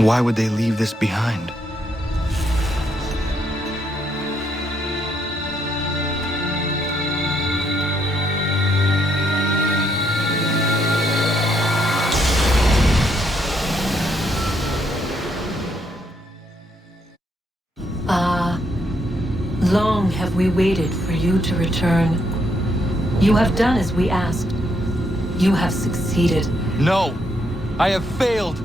Why would they leave this behind? Long have we waited for you to return. You have done as we asked. You have succeeded. No! I have failed!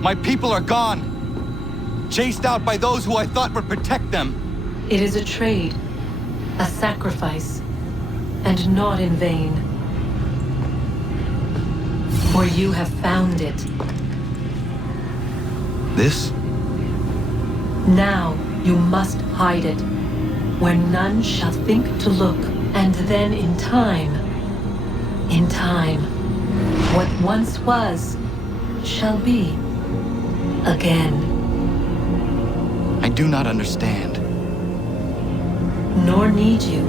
My people are gone! Chased out by those who I thought would protect them! It is a trade, a sacrifice, and not in vain. For you have found it. This? Now you must hide it, where none shall think to look, and then in time, what once was, shall be again. I do not understand. Nor need you.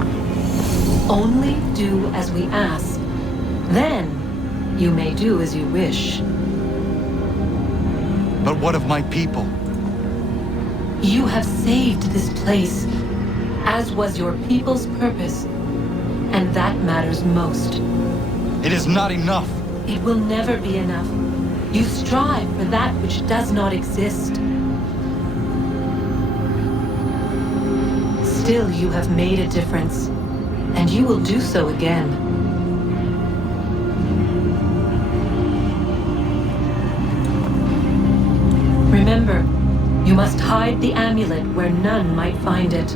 Only do as we ask. Then you may do as you wish. But what of my people? You have saved this place, as was your people's purpose, and that matters most. It is not enough. It will never be enough. You strive for that which does not exist. Still, you have made a difference, and you will do so again. Remember, you must hide the amulet where none might find it.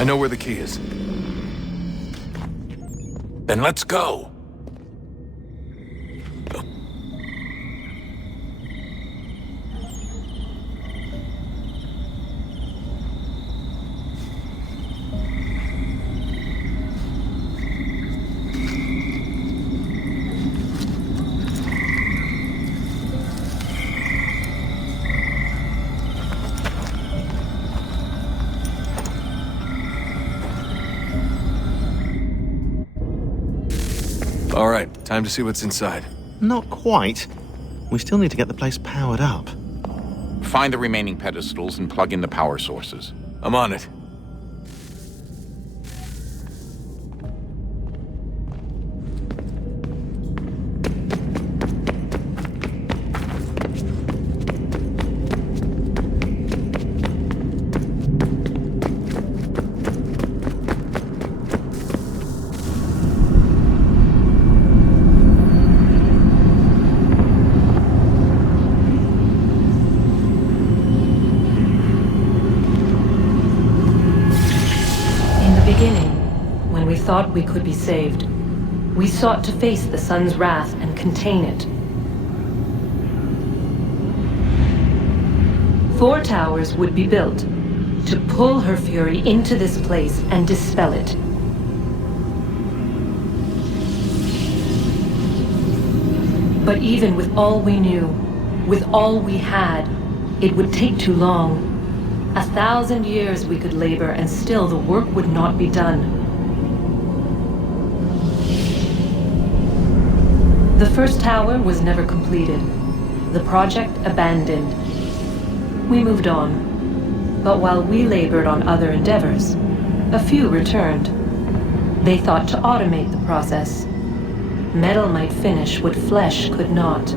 I know where the key is. Then let's go. All right, time to see what's inside. Not quite. We still need to get the place powered up. Find the remaining pedestals and plug in the power sources. I'm on it. Thought we could be saved. We sought to face the sun's wrath and contain it. 4 towers would be built to pull her fury into this place and dispel it. But even with all we knew, with all we had, it would take too long. 1,000 years we could labor and still the work would not be done. The first tower was never completed. The project abandoned. We moved on. But while we labored on other endeavors, a few returned. They thought to automate the process. Metal might finish what flesh could not.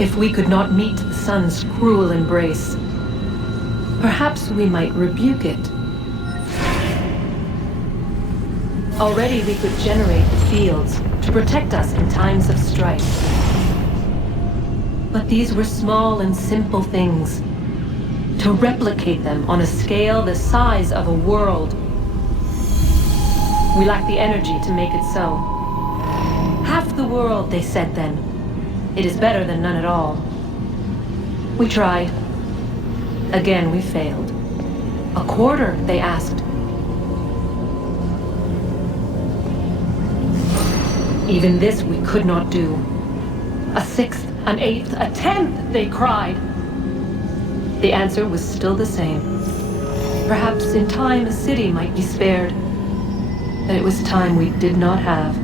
If we could not meet the sun's cruel embrace, perhaps we might rebuke it. Already we could generate the fields to protect us in times of strife. But these were small and simple things. To replicate them on a scale the size of a world, we lack the energy to make it so. Half the world, they said then. It is better than none at all. We tried. Again, we failed. A quarter, they asked. Even this we could not do. A 1/6, an 1/8, a 1/10, they cried. The answer was still the same. Perhaps in time a city might be spared. But it was time we did not have.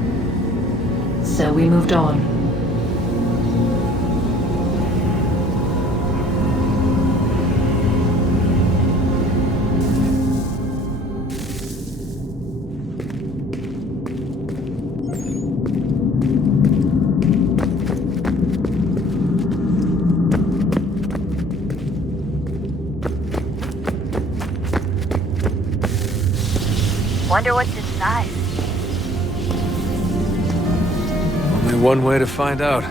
So we moved on. Wonder what's inside. Only one way to find out.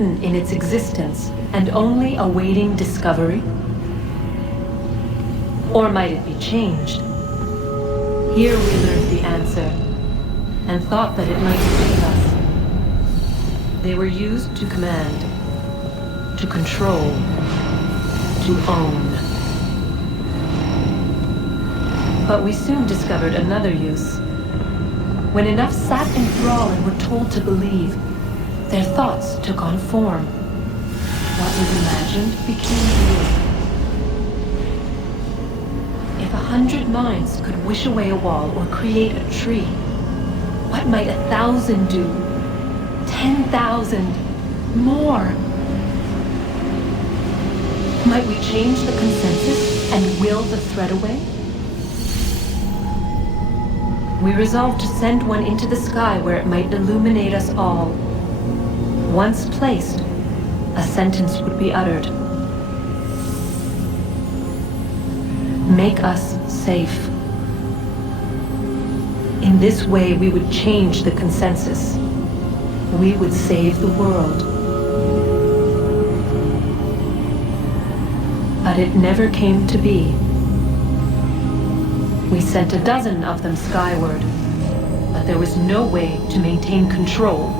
certain in its existence and only awaiting discovery? Or might it be changed? Here we learned the answer, and thought that it might save us. They were used to command, to control, to own. But we soon discovered another use. When enough sat in thrall and were told to believe, their thoughts took on form. What was imagined became real. If 100 minds could wish away a wall or create a tree, what might 1,000 do? 10,000? More? Might we change the consensus and will the thread away? We resolved to send one into the sky where it might illuminate us all. Once placed, a sentence would be uttered. Make us safe. In this way, we would change the consensus. We would save the world. But it never came to be. We sent a dozen of them skyward, but there was no way to maintain control,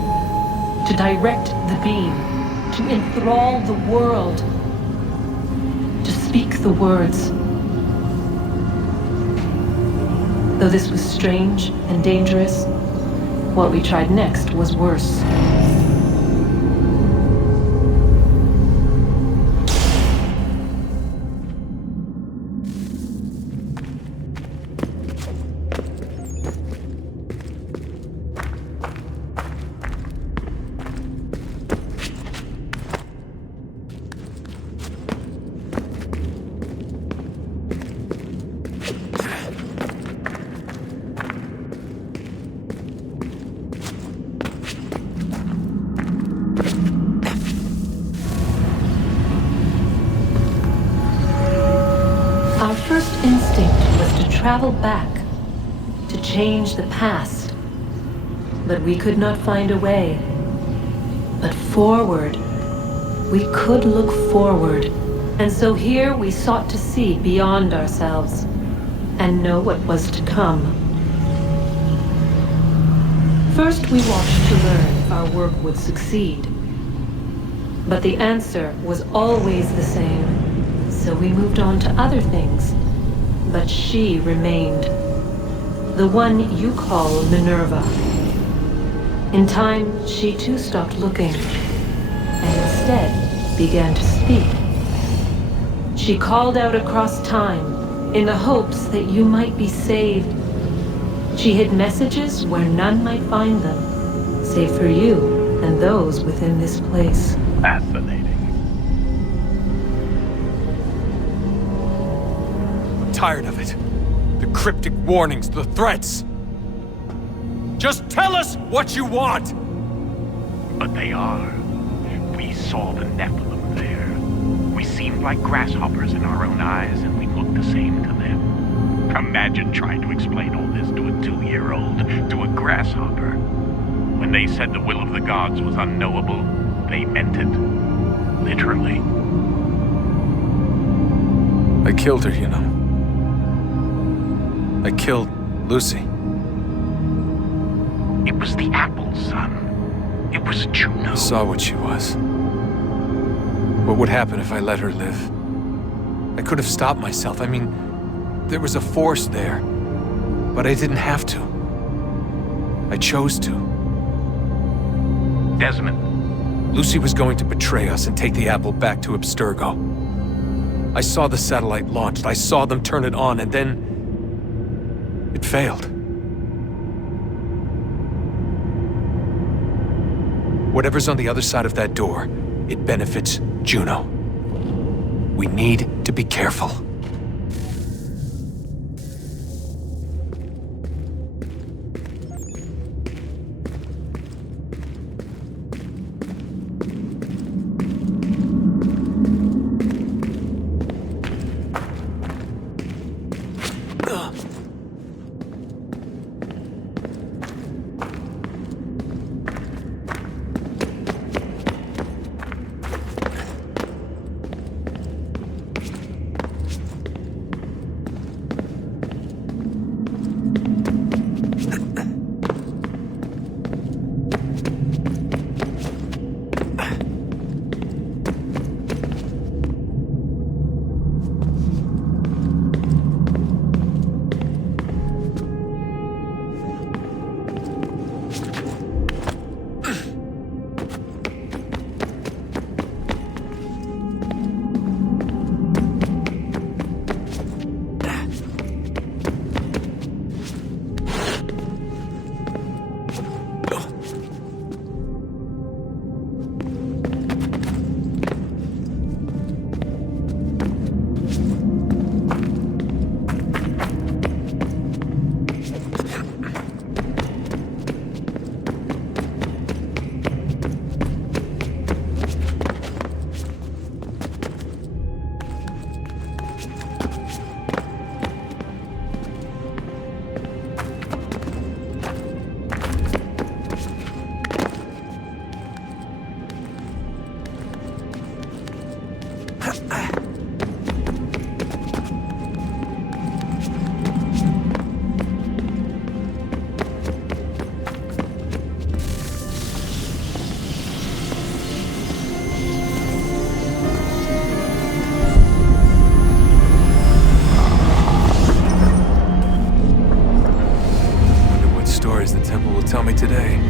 to direct the beam, to enthrall the world, to speak the words. Though this was strange and dangerous, what we tried next was worse. Travel back, to change the past. But we could not find a way. But forward, we could look forward. And so here we sought to see beyond ourselves, and know what was to come. First we watched to learn if our work would succeed. But the answer was always the same, so we moved on to other things. But she remained. The one you call Minerva. In time, she too stopped looking, and instead began to speak. She called out across time, in the hopes that you might be saved. She hid messages where none might find them, save for you and those within this place. Fascinating. Tired of it. The cryptic warnings, the threats. Just tell us what you want! But they are. We saw the Nephilim there. We seemed like grasshoppers in our own eyes, and we looked the same to them. Imagine trying to explain all this to a 2-year-old, to a grasshopper. When they said the will of the gods was unknowable, they meant it. Literally. I killed her, you know. I killed Lucy. It was the apple, son. It was Juno. I saw what she was. What would happen if I let her live? I could have stopped myself. I mean, there was a force there. But I didn't have to. I chose to. Desmond. Lucy was going to betray us and take the apple back to Abstergo. I saw the satellite launched. I saw them turn it on, and then it failed. Whatever's on the other side of that door, it benefits Juno. We need to be careful. today.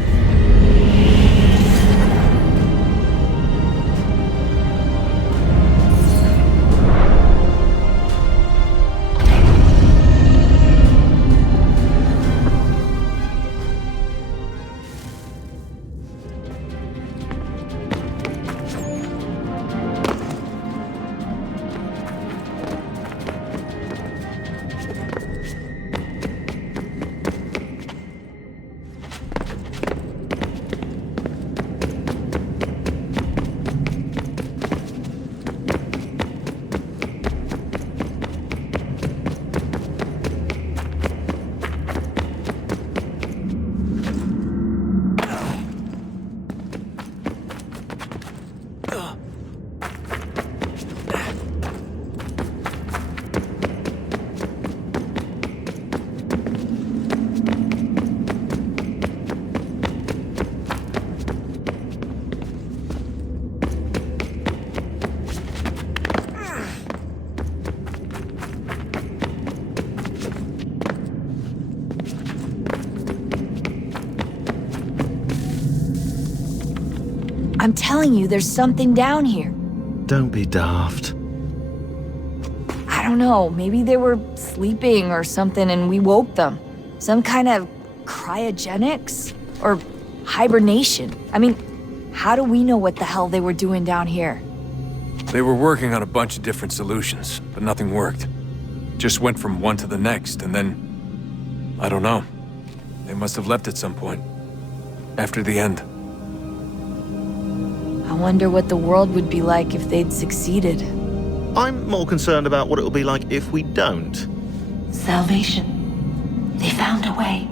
I'm telling you, there's something down here. Don't be daft. I don't know, maybe they were sleeping or something and we woke them. Some kind of cryogenics? Or hibernation. I mean, how do we know what the hell they were doing down here? They were working on a bunch of different solutions, but nothing worked. Just went from one to the next, and then... I don't know. They must have left at some point. After the end. I wonder what the world would be like if they'd succeeded. I'm more concerned about what it will be like if we don't. Salvation. They found a way.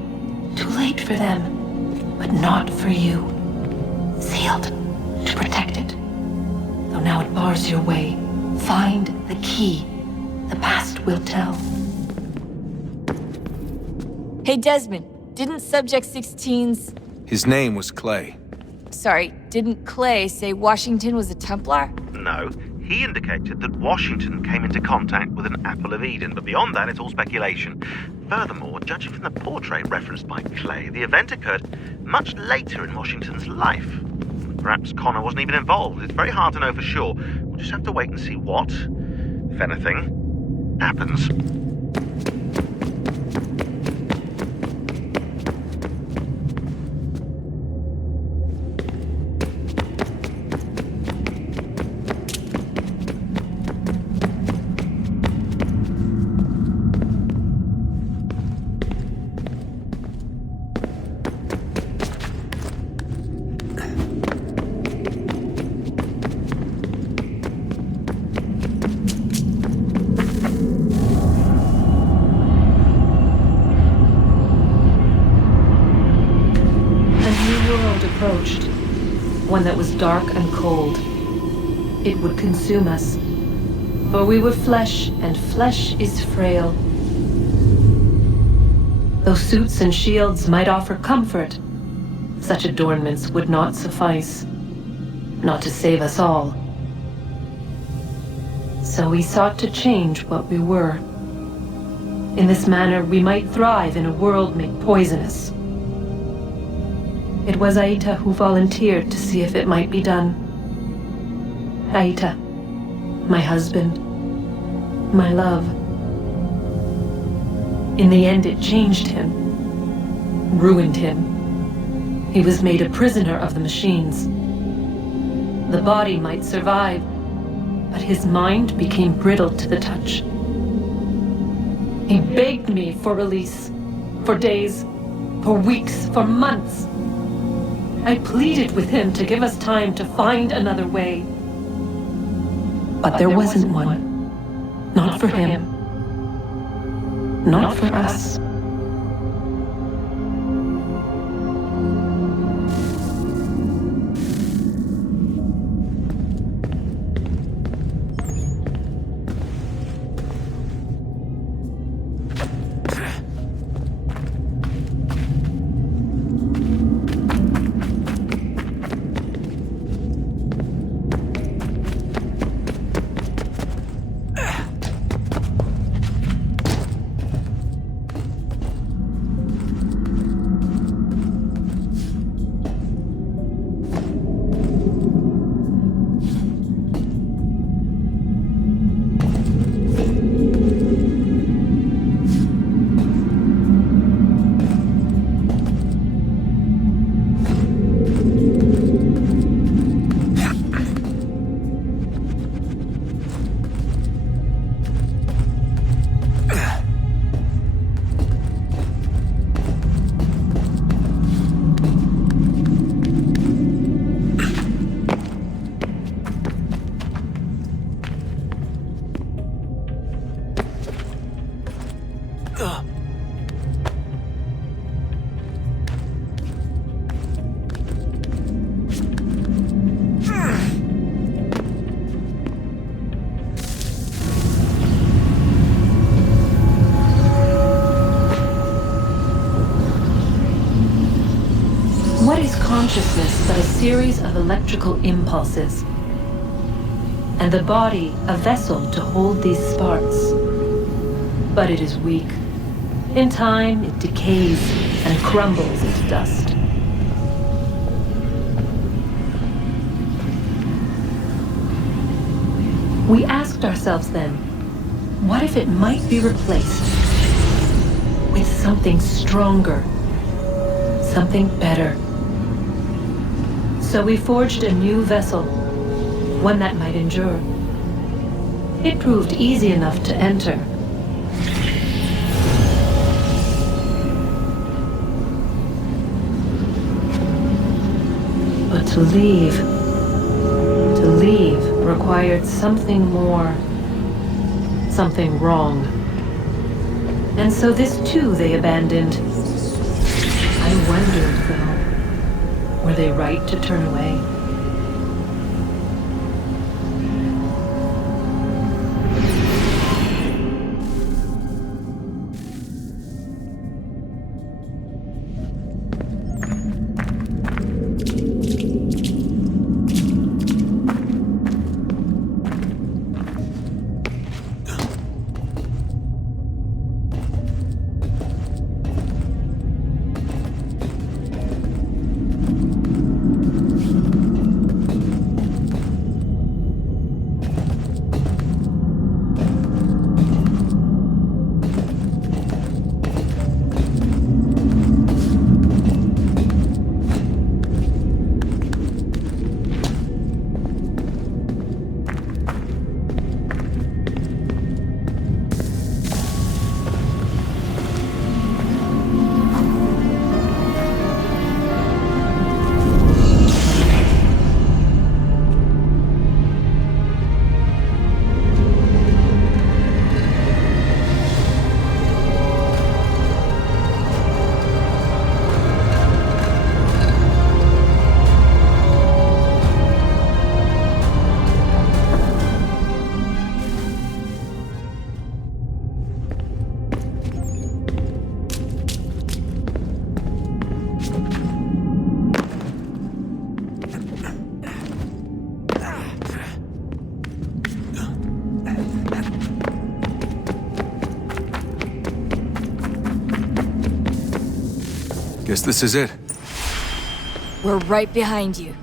Too late for them, but not for you. Sealed to protect it. Though now it bars your way. Find the key. The past will tell. Hey Desmond, didn't Subject 16's... His name was Clay. Sorry, didn't Clay say Washington was a Templar? No, he indicated that Washington came into contact with an Apple of Eden, but beyond that, it's all speculation. Furthermore, judging from the portrait referenced by Clay, the event occurred much later in Washington's life. Perhaps Connor wasn't even involved. It's very hard to know for sure. We'll just have to wait and see what, if anything, happens. Approached, one that was dark and cold. It would consume us, for we were flesh, and flesh is frail. Though suits and shields might offer comfort, such adornments would not suffice, not to save us all. So we sought to change what we were. In this manner, we might thrive in a world made poisonous. It was Aita who volunteered to see if it might be done. Aita, my husband, my love. In the end, it changed him, ruined him. He was made a prisoner of the machines. The body might survive, but his mind became brittle to the touch. He begged me for release, for days, for weeks, for months. I pleaded with him to give us time to find another way. But there wasn't one. Not for him. Not for us. consciousness but a series of electrical impulses, and the body a vessel to hold these sparks. But it is weak. In time, it decays and crumbles into dust. We asked ourselves then, what if it might be replaced with something stronger, something better? So we forged a new vessel, one that might endure. It proved easy enough to enter. But to leave required something more, something wrong. And so this too they abandoned. I wondered, though, were they right to turn away? Guess this is it. We're right behind you.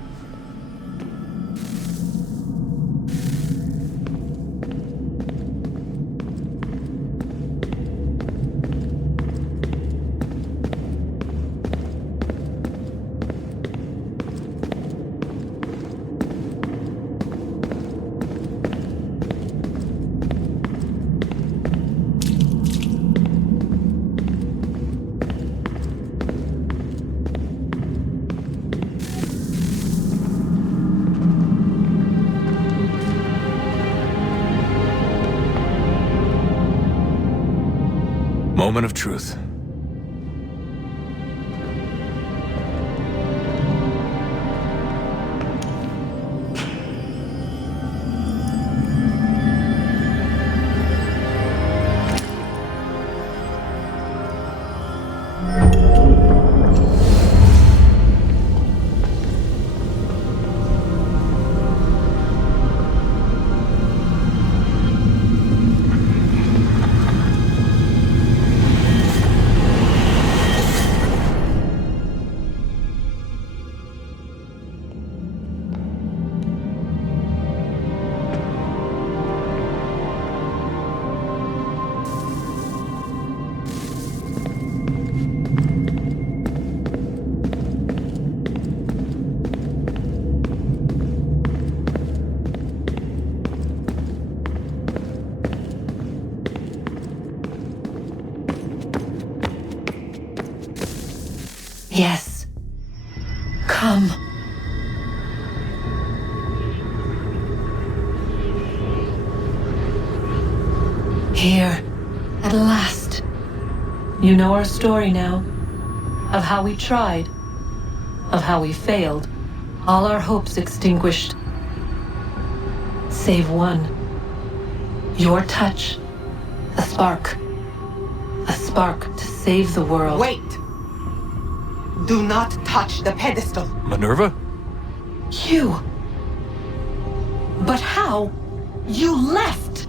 Moment of truth. Yes. Come. Here, at last. You know our story now. Of how we tried. Of how we failed. All our hopes extinguished. Save one. Your touch. A spark. A spark to save the world. Wait! Do not touch the pedestal. Minerva? You. But how? You left.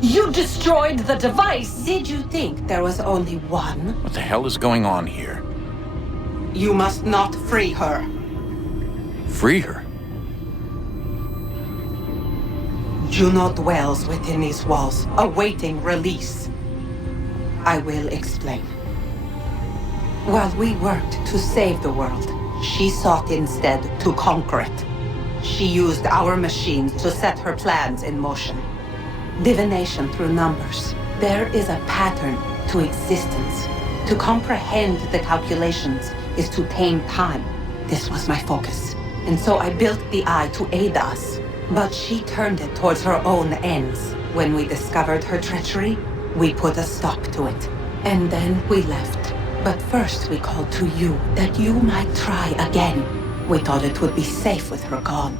You destroyed the device. Did you think there was only one? What the hell is going on here? You must not free her. Free her? Juno dwells within these walls, awaiting release. I will explain. While we worked to save the world, she sought instead to conquer it. She used our machines to set her plans in motion. Divination through numbers. There is a pattern to existence. To comprehend the calculations is to tame time. This was my focus. And so I built the eye to aid us. But she turned it towards her own ends. When we discovered her treachery, we put a stop to it. And then we left. But first we called to you, that you might try again. We thought it would be safe with her gone.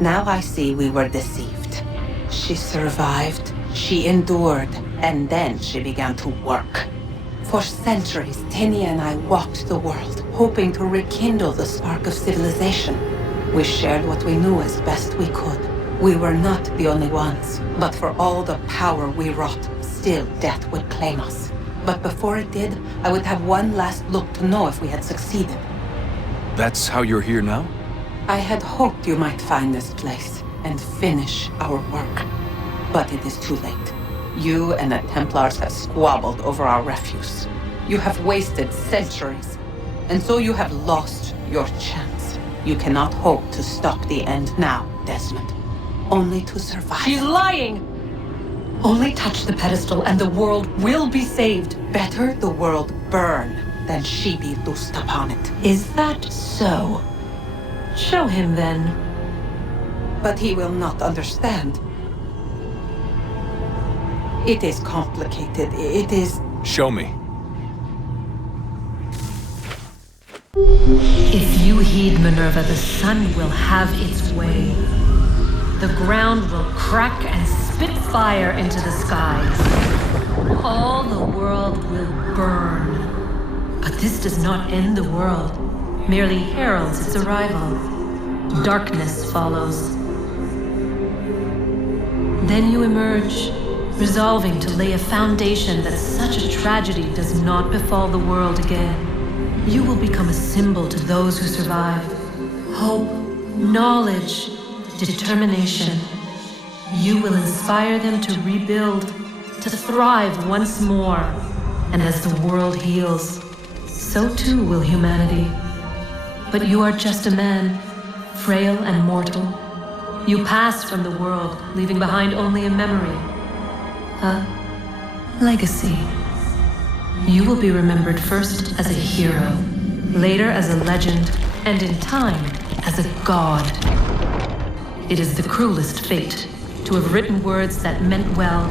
Now I see we were deceived. She survived, she endured, and then she began to work. For centuries, Tinia and I walked the world, hoping to rekindle the spark of civilization. We shared what we knew as best we could. We were not the only ones, but for all the power we wrought, still death would claim us. But before it did, I would have one last look to know if we had succeeded. That's how you're here now? I had hoped you might find this place and finish our work. But it is too late. You and the Templars have squabbled over our refuse. You have wasted centuries, and so you have lost your chance. You cannot hope to stop the end now, Desmond. Only to survive. She's lying! Only touch the pedestal and the world will be saved. Better the world burn than she be loosed upon it. Is that so? Show him then. But he will not understand. It is complicated. It is... Show me. If you heed Minerva, the sun will have its way. The ground will crack and spit fire into the skies. All the world will burn. But this does not end the world, merely heralds its arrival. Darkness follows. Then you emerge, resolving to lay a foundation that such a tragedy does not befall the world again. You will become a symbol to those who survive. Hope, knowledge, determination. You will inspire them to rebuild, to thrive once more. And as the world heals, so too will humanity. But you are just a man, frail and mortal. You pass from the world, leaving behind only a memory. A legacy. You will be remembered first as a hero, later as a legend, and in time as a god. It is the cruelest fate to have written words that meant well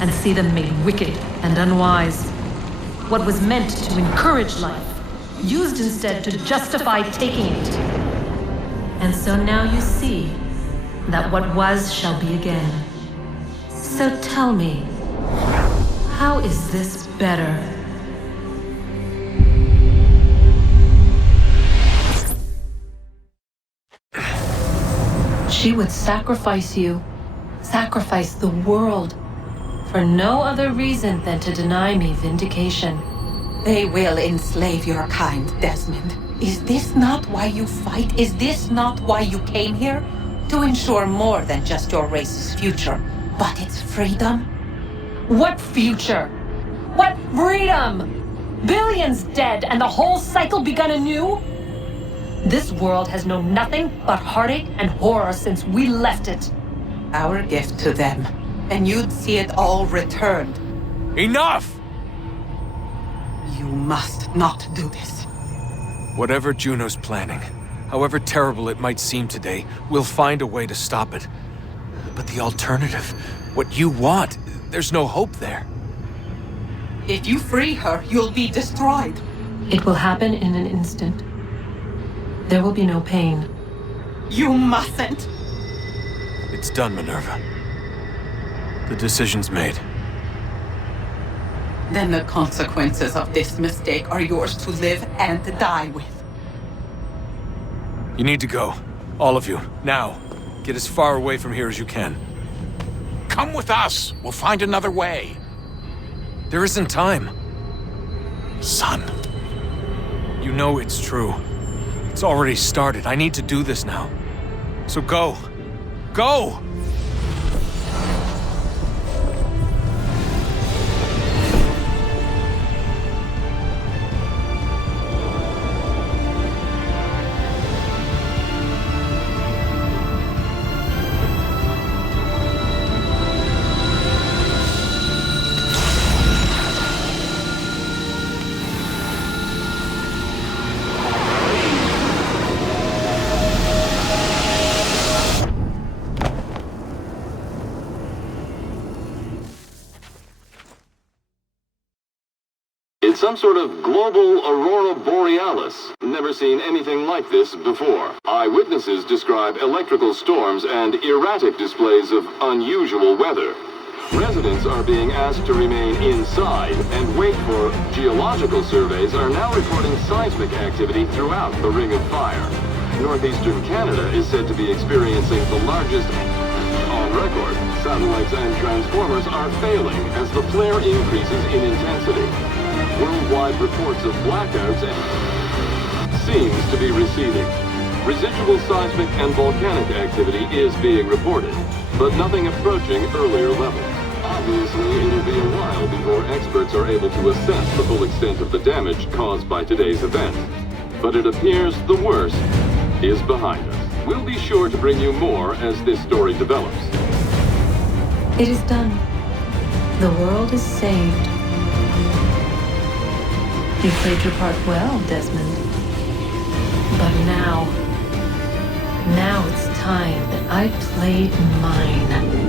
and see them made wicked and unwise. What was meant to encourage life, used instead to justify taking it. And so now you see that what was shall be again. So tell me, how is this better? She would sacrifice you, sacrifice the world, for no other reason than to deny me vindication. They will enslave your kind, Desmond. Is this not why you fight? Is this not why you came here? To ensure more than just your race's future, but its freedom? What future? What freedom? Billions dead and the whole cycle begun anew? This world has known nothing but heartache and horror since we left it. Our gift to them, and you'd see it all returned. Enough! You must not do this. Whatever Juno's planning, however terrible it might seem today, we'll find a way to stop it. But the alternative, what you want, there's no hope there. If you free her, you'll be destroyed. It will happen in an instant. There will be no pain. You mustn't. It's done, Minerva. The decision's made. Then the consequences of this mistake are yours to live and die with. You need to go. All of you. Now. Get as far away from here as you can. Come with us. We'll find another way. There isn't time. Son. You know it's true. It's already started. I need to do this now. So go. Go! It's some sort of global aurora borealis. Never seen anything like this before. Eyewitnesses describe electrical storms and erratic displays of unusual weather. Residents are being asked to remain inside and wait for geological surveys are now reporting seismic activity throughout the Ring of Fire. Northeastern Canada is said to be experiencing the largest on record. Satellites and transformers are failing as the flare increases in intensity. Worldwide reports of blackouts seems to be receding. Residual seismic and volcanic activity is being reported, but nothing approaching earlier levels. Obviously, it'll be a while before experts are able to assess the full extent of the damage caused by today's event. But it appears the worst is behind us. We'll be sure to bring you more as this story develops. It is done. The world is saved. You played your part well, Desmond. But now it's time that I played mine.